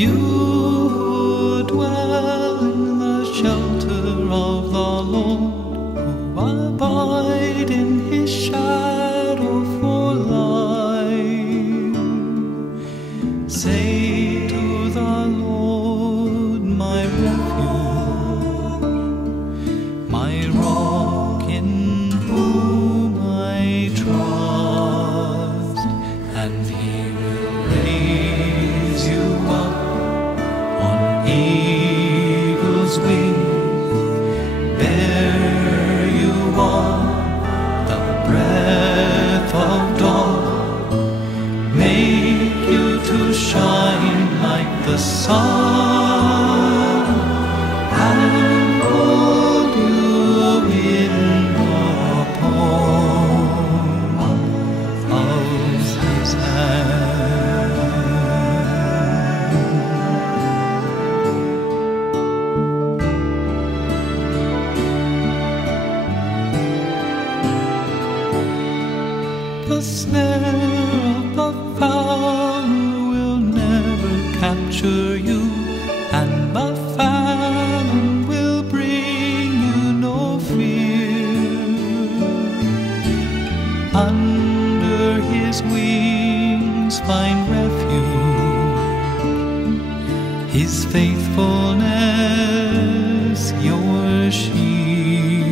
You who dwell in the shelter of the Lord, who abide in His shadow for life, say to the Lord, my refuge, my rock in whom I trust, and He will raise you up on eagle's wings, bear you on the breath of dawn, make you to shine like the sun, and hold you in the palm of His hand. The snare of the fowler will never capture you, and the famine will bring you no fear. Under His wings find refuge, His faithfulness your shield.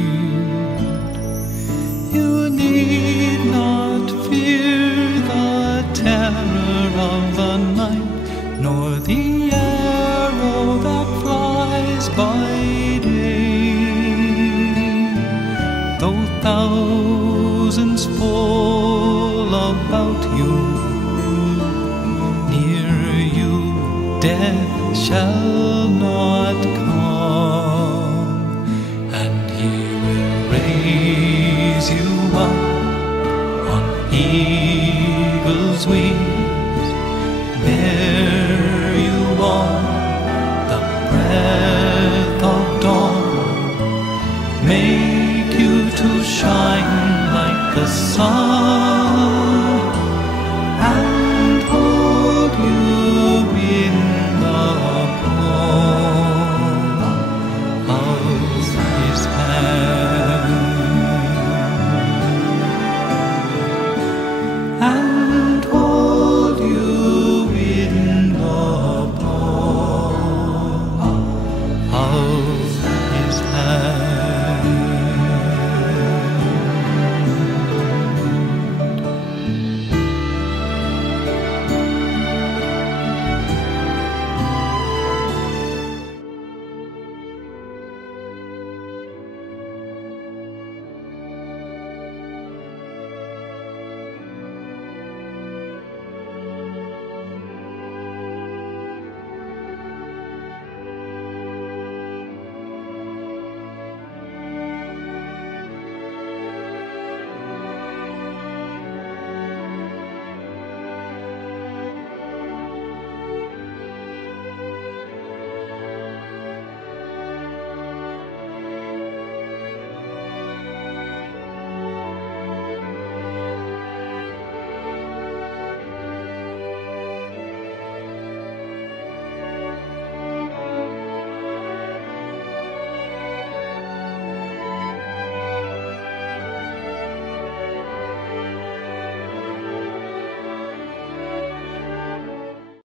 You need not fear the terror of the night, nor the arrow that flies by day. Though thousands fall about you, near you death shall not come, and He will raise you up on eagle's wings, bear you on the breath of dawn, make you to shine like the sun.